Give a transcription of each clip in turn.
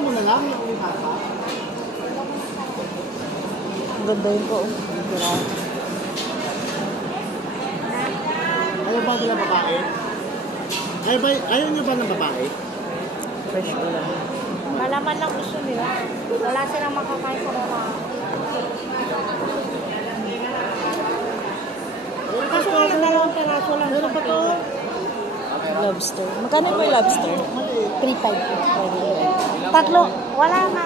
mo na lang yung ulihan pa. Ang ganda yun po. Ayaw ba nila babae? Ayaw nyo ba ng babae? Fresh ko lang. Malaman lang gusto nila. Wala silang makakain sa mga. Kaso nga dalawang peraso lang. Meron pa to? Lobster. Magkano po yung lobster? 3.5. Tatlo. Wala na.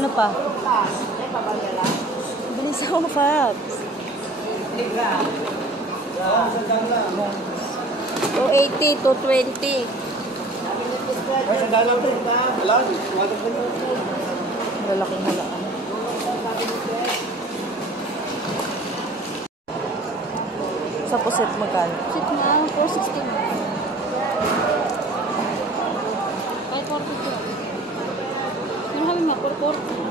Ano pa? Bilis ako, Fabs. 280, 220. Lalaking halaan. Sa puset magkano? Sit na, 460 na. Ay, 450. Ano kami ma, 440.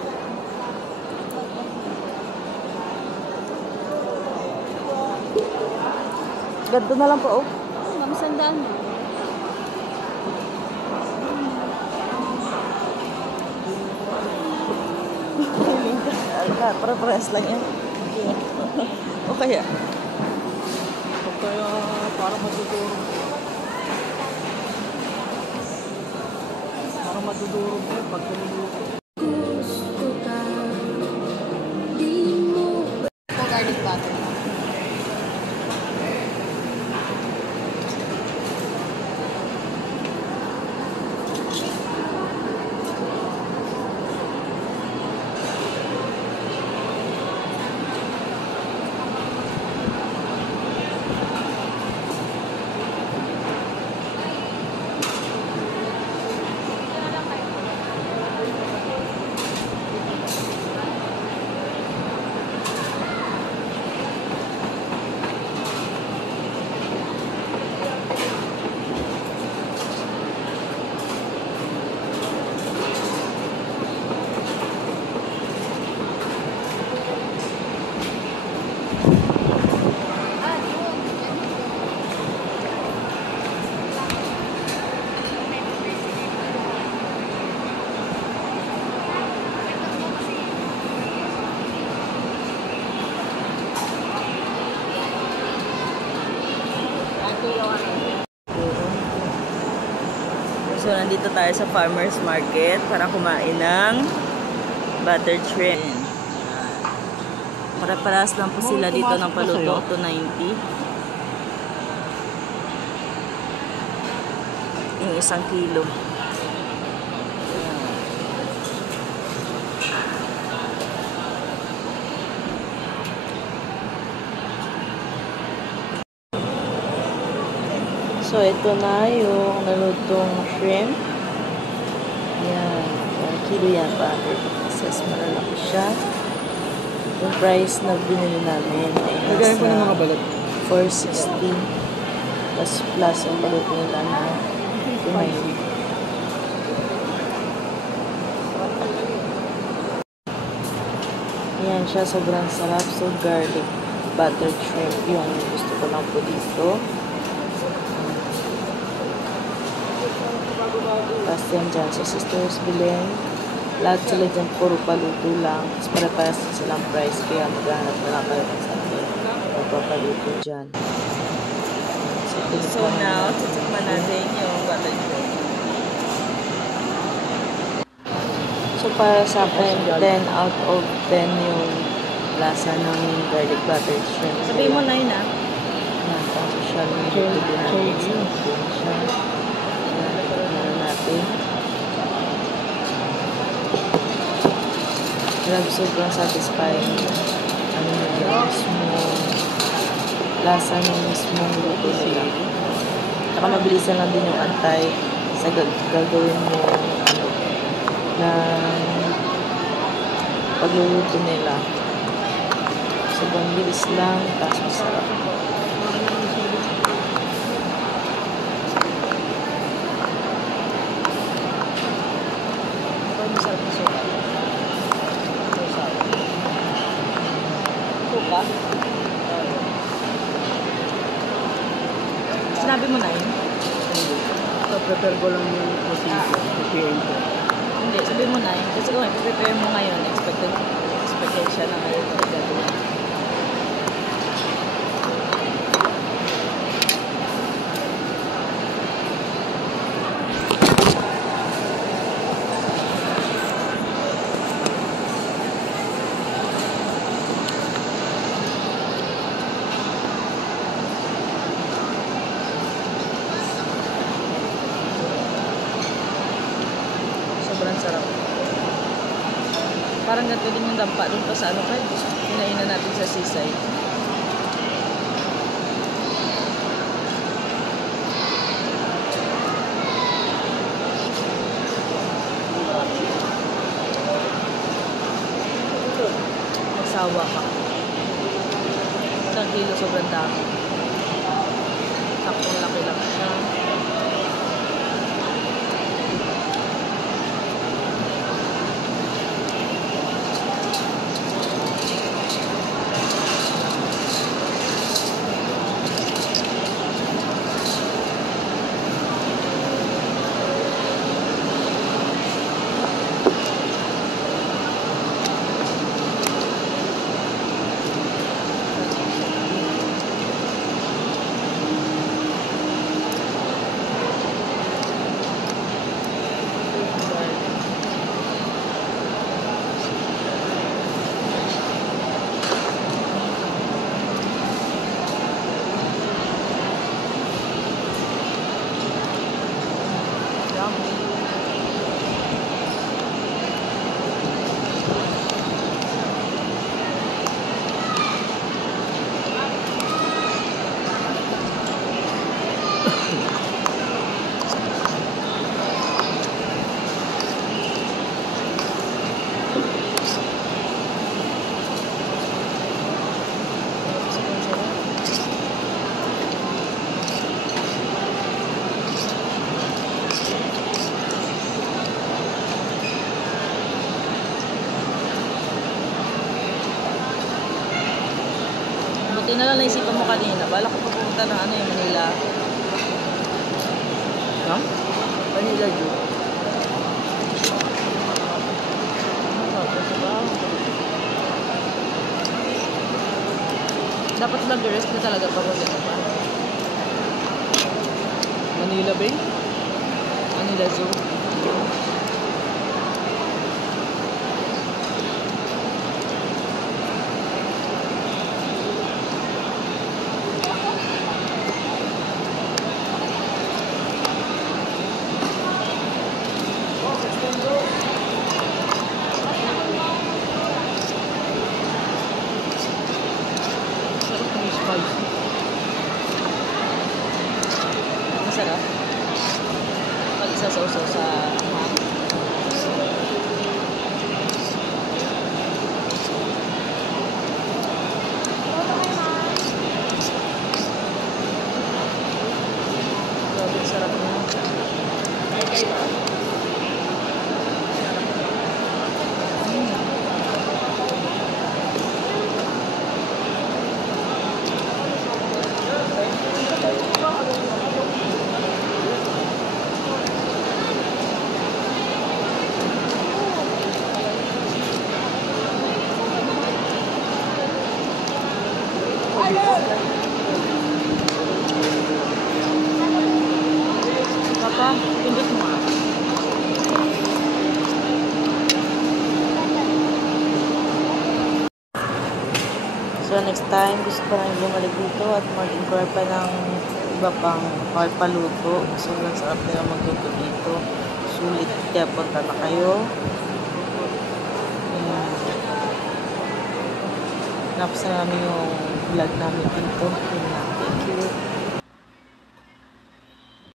Ganda na lang po, oh. Mamasandaan mo. Para-pares lang yan. O kaya? Kaya parang matuturo. Parang matuturo mo pag kaniluto. Garlic butter. So, nandito tayo sa farmer's market para kumain ng buttered shrimp. Para-paras lang po sila dito ng paluto, 290. Yung 1 kilo. So, ito na yung nalutong shrimp. Yan. 1 kilo yan pa. 30 pieces. Malalaki siya. Yung price na binili namin ay nasa 460. Plus yung paluto nila na kumain. Yan siya. Sobrang sarap. So, garlic buttered shrimp. Yung gusto ko lang po dito. Tapos yan dyan sa Sisters Belen. Lahat sila dyan puro paluto lang. Tapos para-paras silang price. Kaya maghanap na lang kayo sa akin. Magpapaluto dyan. So now, tutukman natin yung buttered shrimp. So para sa akin, 10 out of 10 yung lasa ng garlic buttered shrimp. Sabihin mo na yun ah. Yan, pang social media ko din natin. Yan siya. Grabe, sobrang satisfying. Ano na yung mismo lasa ng mismong luto nila. Saka mabilisan lang din yung antay sa gagawin mo ano na pagluluto nila. Sobrang bilis lang, tapos masarap. Masarap na suka. Suka? Sinabi mo na yun? So, prepare ko lang yung kusihin ko. Hindi, sabi mo na yun. Kasi kung i-prepare mo ngayon, expected siya na ngayon na gagawin. Sobrang sarap. Parang ganito din yung dampa doon pa sa ano pa. Hinainan natin sa seaside. Magsawa ka. Isang kilo sobrang dami. Saktong laki lang siya. Buti na lang naisipan mo kanina. Bala ko pa pumunta ng ano yung Manila. Ha? Vanilla juice. Dapat mag-rest na talaga pa kung gano'n pa. Manila Bay? Manila Zoo. Sarap ng spicy. Masarap. Pag isa-sausaw sa ham. Grabe, sarap niya. Papa, pindot mo nga. So next time, gusto ko na bumalik dito at mag-inquire pa ng iba pang paluto. So ang sarap nila magluto dito. Sulit, kaya punta na kayo. Tapos na namin yung vlog namin dito. Thank you.